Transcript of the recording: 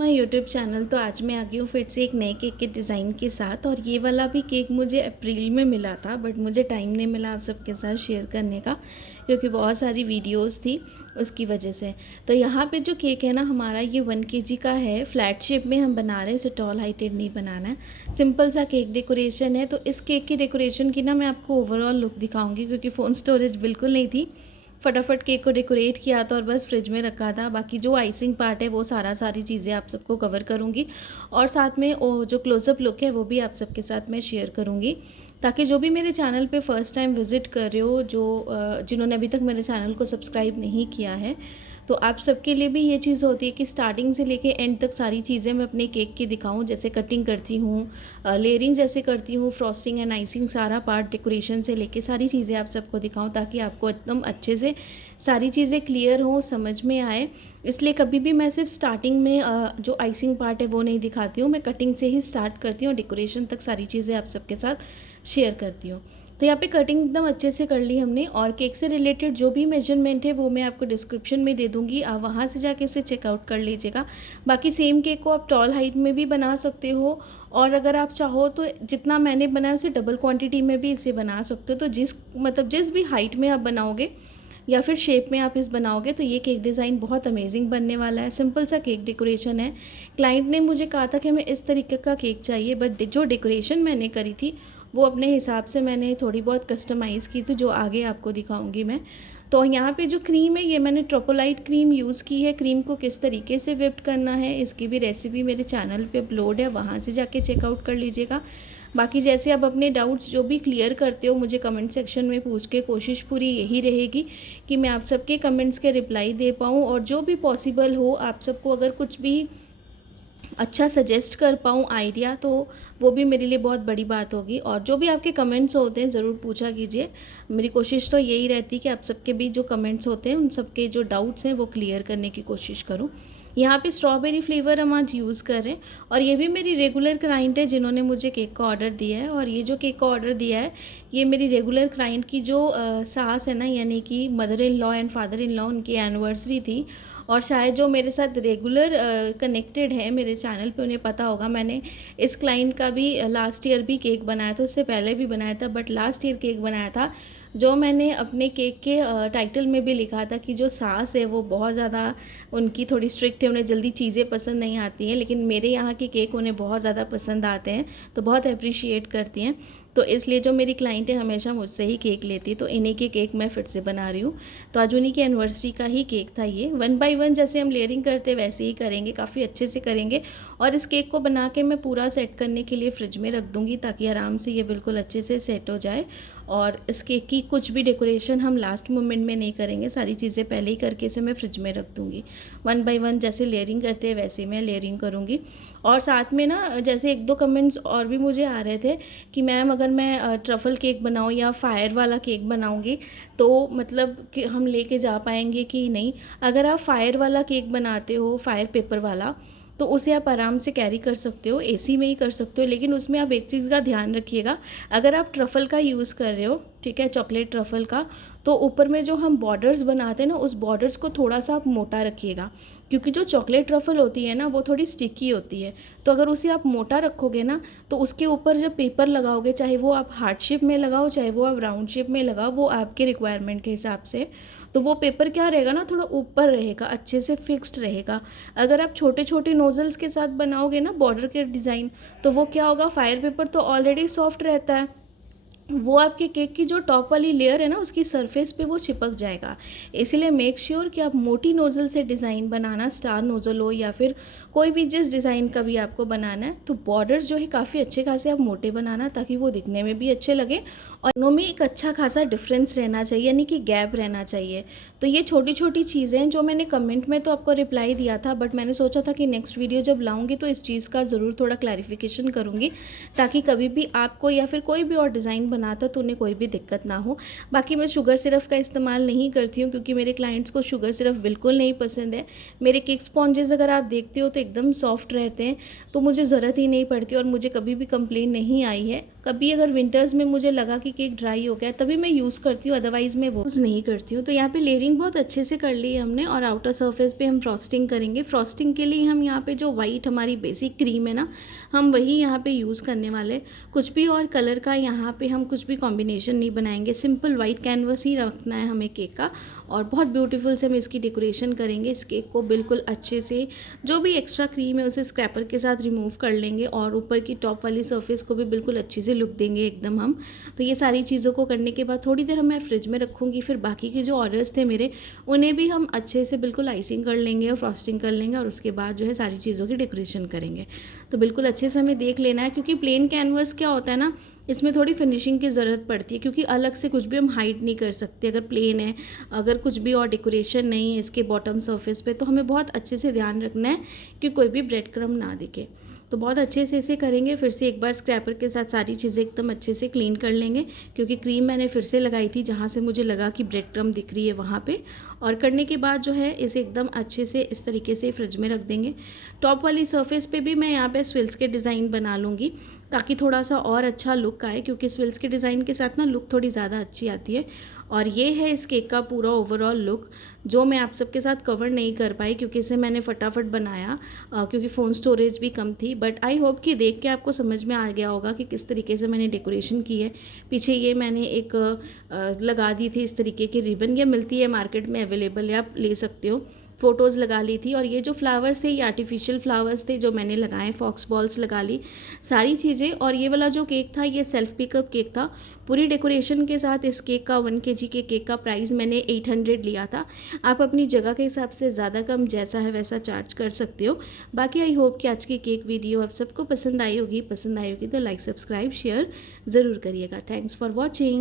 My YouTube channel. तो आज मैं आ गई हूँ फिर से एक नए केक के डिज़ाइन के साथ। और ये वाला भी केक मुझे अप्रैल में मिला था, बट मुझे टाइम नहीं मिला आप सबके साथ शेयर करने का, क्योंकि बहुत सारी वीडियोस थी उसकी वजह से। तो यहाँ पे जो केक है ना हमारा, ये 1 kg का है। फ्लैट शेप में हम बना रहे हैं, इसे टॉल हाइटेड नहीं बनाना है। सिंपल सा केक डेकोरेशन है। तो इस केक की डेकोरेशन की ना मैं आपको ओवरऑल लुक दिखाऊँगी, क्योंकि फ़ोन स्टोरेज बिल्कुल नहीं थी। फटाफट केक को डेकोरेट किया था और बस फ्रिज में रखा था। बाकी जो आइसिंग पार्ट है वो सारी चीज़ें आप सबको कवर करूँगी, और साथ में वो जो क्लोज़अप लुक है वो भी आप सबके साथ मैं शेयर करूँगी, ताकि जो भी मेरे चैनल पे फर्स्ट टाइम विज़िट कर रहे हो, जिन्होंने अभी तक मेरे चैनल को सब्सक्राइब नहीं किया है, तो आप सबके लिए भी ये चीज़ होती है कि स्टार्टिंग से लेके एंड तक सारी चीज़ें मैं अपने केक की दिखाऊं। जैसे कटिंग करती हूँ, लेयरिंग जैसे करती हूँ, फ्रॉस्टिंग एंड आइसिंग, सारा पार्ट डेकोरेशन से लेके सारी चीज़ें आप सबको दिखाऊं, ताकि आपको एकदम अच्छे से सारी चीज़ें क्लियर हो, समझ में आए। इसलिए कभी भी मैं सिर्फ स्टार्टिंग में जो आइसिंग पार्ट है वो नहीं दिखाती हूँ, मैं कटिंग से ही स्टार्ट करती हूँ, डेकोरेशन तक सारी चीज़ें आप सबके साथ शेयर करती हूँ। तो यहाँ पे कटिंग एकदम अच्छे से कर ली हमने, और केक से रिलेटेड जो भी मेजरमेंट है वो मैं आपको डिस्क्रिप्शन में दे दूँगी, आप वहाँ से जाके इसे चेकआउट कर लीजिएगा। बाकी सेम केक को आप टॉल हाइट में भी बना सकते हो, और अगर आप चाहो तो जितना मैंने बनाया उसे डबल क्वांटिटी में भी इसे बना सकते हो। तो जिस भी हाइट में आप बनाओगे या फिर शेप में आप इस बनाओगे, तो ये केक डिज़ाइन बहुत अमेजिंग बनने वाला है। सिंपल सा केक डेकोरेशन है। क्लाइंट ने मुझे कहा था कि हमें इस तरीके का केक चाहिए, बट जो डेकोरेशन मैंने करी थी वो अपने हिसाब से मैंने थोड़ी बहुत कस्टमाइज़ की थी, जो आगे आपको दिखाऊंगी मैं। तो यहाँ पे जो क्रीम है, ये मैंने ट्रोपोलाइट क्रीम यूज़ की है। क्रीम को किस तरीके से व्हिप्ड करना है इसकी भी रेसिपी मेरे चैनल पे अपलोड है, वहाँ से जाके चेकआउट कर लीजिएगा। बाकी जैसे आप अपने डाउट्स जो भी क्लियर करते हो मुझे कमेंट सेक्शन में पूछ के, कोशिश पूरी यही रहेगी कि मैं आप सबके कमेंट्स के रिप्लाई दे पाऊँ, और जो भी पॉसिबल हो आप सबको अगर कुछ भी अच्छा सजेस्ट कर पाऊँ आइडिया, तो वो भी मेरे लिए बहुत बड़ी बात होगी। और जो भी आपके कमेंट्स होते हैं ज़रूर पूछा कीजिए। मेरी कोशिश तो यही रहती है कि आप सबके भी जो कमेंट्स होते हैं उन सबके जो डाउट्स हैं वो क्लियर करने की कोशिश करूँ। यहाँ पे स्ट्रॉबेरी फ्लेवर हम आज यूज़ कर रहे हैं, और ये भी मेरी रेगुलर क्लाइंट है जिन्होंने मुझे केक का ऑर्डर दिया है। और ये जो केक का ऑर्डर दिया है, ये मेरी रेगुलर क्लाइंट की जो सास है ना, यानी कि mother in law and father in law, उनकी एनिवर्सरी थी। और शायद जो मेरे साथ रेगुलर कनेक्टेड है मेरे चैनल पे, उन्हें पता होगा मैंने इस क्लाइंट का भी लास्ट ईयर भी केक बनाया था, उससे पहले भी बनाया था, बट लास्ट ईयर केक बनाया था जो मैंने अपने केक के टाइटल में भी लिखा था कि जो सास है वो बहुत ज़्यादा उनकी थोड़ी स्ट्रिक्ट है, उन्हें जल्दी चीज़ें पसंद नहीं आती हैं, लेकिन मेरे यहाँ के केक उन्हें बहुत ज़्यादा पसंद आते हैं, तो बहुत अप्रिशिएट करती हैं। तो इसलिए जो मेरी क्लाइंट है हमेशा मुझसे ही केक लेती, तो इन्हीं के केक मैं फिर से बना रही हूँ। तो आज उन्हीं की एनिवर्सरी का ही केक था ये। 1 बाय 1 जैसे हम लेयरिंग करते वैसे ही करेंगे, काफ़ी अच्छे से करेंगे। और इस केक को बना के मैं पूरा सेट करने के लिए फ्रिज में रख दूँगी, ताकि आराम से ये बिल्कुल अच्छे से सेट हो जाए। और इस केक की कुछ भी डेकोरेशन हम लास्ट मोमेंट में नहीं करेंगे, सारी चीज़ें पहले ही करके इसे मैं फ्रिज में रख दूँगी। 1 बाय 1 जैसे लेयरिंग करते हैं वैसे मैं लेयरिंग करूँगी। और साथ में ना जैसे 1-2 कमेंट्स और भी मुझे आ रहे थे कि मैम अगर मैं ट्रफ़ल केक बनाऊँ या फायर वाला केक बनाऊँगी, तो मतलब कि हम लेके जा पाएंगे कि नहीं। अगर आप फायर वाला केक बनाते हो, फायर पेपर वाला, तो उसे आप आराम से कैरी कर सकते हो, एसी में ही कर सकते हो। लेकिन उसमें आप एक चीज़ का ध्यान रखिएगा, अगर आप ट्रफ़ल का यूज़ कर रहे हो, ठीक है, चॉकलेट ट्रफ़ल का, तो ऊपर में जो हम बॉर्डर्स बनाते हैं ना, उस बॉर्डर्स को थोड़ा सा आप मोटा रखिएगा, क्योंकि जो चॉकलेट ट्रफ़ल होती है ना वो थोड़ी स्टिकी होती है। तो अगर उसे आप मोटा रखोगे ना, तो उसके ऊपर जब पेपर लगाओगे, चाहे वो आप हार्ट शेप में लगाओ चाहे वो आप राउंड शेप में लगाओ, वो आपके रिक्वायरमेंट के हिसाब से, तो वो पेपर क्या रहेगा ना, थोड़ा ऊपर रहेगा, अच्छे से फिक्स्ड रहेगा। अगर आप छोटे छोटे नोज़ल्स के साथ बनाओगे ना बॉर्डर के डिज़ाइन, तो वो क्या होगा, फायर पेपर तो ऑलरेडी सॉफ्ट रहता है, वो आपके केक की जो टॉप वाली लेयर है ना उसकी सरफेस पे वो चिपक जाएगा। इसीलिए मेक श्योर कि आप मोटी नोज़ल से डिज़ाइन बनाना, स्टार नोज़ल हो या फिर कोई भी जिस डिज़ाइन का भी आपको बनाना है, तो बॉर्डर्स जो है काफ़ी अच्छे खासे आप मोटे बनाना, ताकि वो दिखने में भी अच्छे लगे और दोनों में एक अच्छा खासा डिफरेंस रहना चाहिए, यानी कि गैप रहना चाहिए। तो ये छोटी छोटी चीज़ें जो मैंने कमेंट में तो आपको रिप्लाई दिया था, बट मैंने सोचा था कि नेक्स्ट वीडियो जब लाऊंगी तो इस चीज़ का ज़रूर थोड़ा क्लैरिफिकेशन करूँगी, ताकि कभी भी आपको या फिर कोई भी और डिज़ाइन बनाता तो उन्हें कोई भी दिक्कत ना हो। बाकी मैं शुगर सिरप का इस्तेमाल नहीं करती हूँ, क्योंकि मेरे क्लाइंट्स को शुगर सिरप बिल्कुल नहीं पसंद है। मेरे केक स्पॉन्जेस अगर आप देखते हो तो एकदम सॉफ्ट रहते हैं, तो मुझे ज़रूरत ही नहीं पड़ती और मुझे कभी भी कंप्लेन नहीं आई है। कभी अगर विंटर्स में मुझे लगा कि केक ड्राई हो गया तभी मैं यूज़ करती हूँ, अदरवाइज़ मैं वो यूज़ नहीं करती हूँ। तो यहाँ पे लेयरिंग बहुत अच्छे से कर ली है हमने और आउटर सरफेस पे हम फ्रॉस्टिंग करेंगे। फ्रॉस्टिंग के लिए हम यहाँ पे जो वाइट हमारी बेसिक क्रीम है ना, हम वही यहाँ पे यूज़ करने वाले। कुछ भी और कलर का यहाँ पे हम कुछ भी कॉम्बिनेशन नहीं बनाएंगे, सिंपल वाइट कैनवस ही रखना है हमें केक का। और बहुत ब्यूटीफुल से हम इसकी डेकोरेशन करेंगे। इस केक को बिल्कुल अच्छे से जो भी एक्स्ट्रा क्रीम है उसे स्क्रैपर के साथ रिमूव कर लेंगे और ऊपर की टॉप वाली सरफेस को भी बिल्कुल अच्छी से लुक देंगे एकदम हम। तो ये सारी चीज़ों को करने के बाद थोड़ी देर मैं फ्रिज में रखूँगी। फिर बाकी के जो ऑर्डर्स थे मेरे, उन्हें भी हम अच्छे से बिल्कुल आइसिंग कर लेंगे और फ्रॉस्टिंग कर लेंगे और उसके बाद जो है सारी चीज़ों की डेकोरेशन करेंगे। तो बिल्कुल अच्छे से हमें देख लेना है, क्योंकि प्लेन कैनवस क्या होता है ना, इसमें थोड़ी फिनिशिंग की ज़रूरत पड़ती है, क्योंकि अलग से कुछ भी हम हाइड नहीं कर सकते। अगर प्लेन है, अगर कुछ भी और डेकोरेशन नहीं है इसके बॉटम सरफेस पे, तो हमें बहुत अच्छे से ध्यान रखना है कि कोई भी ब्रेड क्रम्ब ना दिखे। तो बहुत अच्छे से इसे करेंगे। फिर से एक बार स्क्रैपर के साथ सारी चीज़ें एकदम अच्छे से क्लीन कर लेंगे, क्योंकि क्रीम मैंने फिर से लगाई थी जहाँ से मुझे लगा कि ब्रेड क्रम्ब दिख रही है वहाँ पे। और करने के बाद जो है इसे एकदम अच्छे से इस तरीके से फ्रिज में रख देंगे। टॉप वाली सरफेस पे भी मैं यहाँ पे स्विल्स के डिज़ाइन बना लूँगी, ताकि थोड़ा सा और अच्छा लुक आए, क्योंकि स्विल्स के डिज़ाइन के साथ ना लुक थोड़ी ज़्यादा अच्छी आती है। और ये है इस केक का पूरा ओवरऑल लुक, जो मैं आप सबके साथ कवर नहीं कर पाई क्योंकि इसे मैंने फटाफट बनाया, क्योंकि फ़ोन स्टोरेज भी कम थी। बट आई होप कि देख के आपको समझ में आ गया होगा कि किस तरीके से मैंने डेकोरेशन की है। पीछे ये मैंने एक लगा दी थी इस तरीके की रिबन, ये मिलती है मार्केट में अवेलेबल है, आप ले सकते हो। फ़ोटोज़ लगा ली थी। और ये जो फ्लावर्स थे ये आर्टिफिशियल फ्लावर्स थे जो मैंने लगाए, फॉक्स बॉल्स लगा ली, सारी चीज़ें। और ये वाला जो केक था ये सेल्फ पिकअप केक था। पूरी डेकोरेशन के साथ इस केक का 1 kg के केक का प्राइस मैंने 800 लिया था। आप अपनी जगह के हिसाब से ज़्यादा कम जैसा है वैसा चार्ज कर सकते हो। बाकी आई होप कि आज की केक वीडियो आप सबको पसंद आई होगी। पसंद आई होगी तो लाइक सब्सक्राइब शेयर ज़रूर करिएगा। Thanks for watching.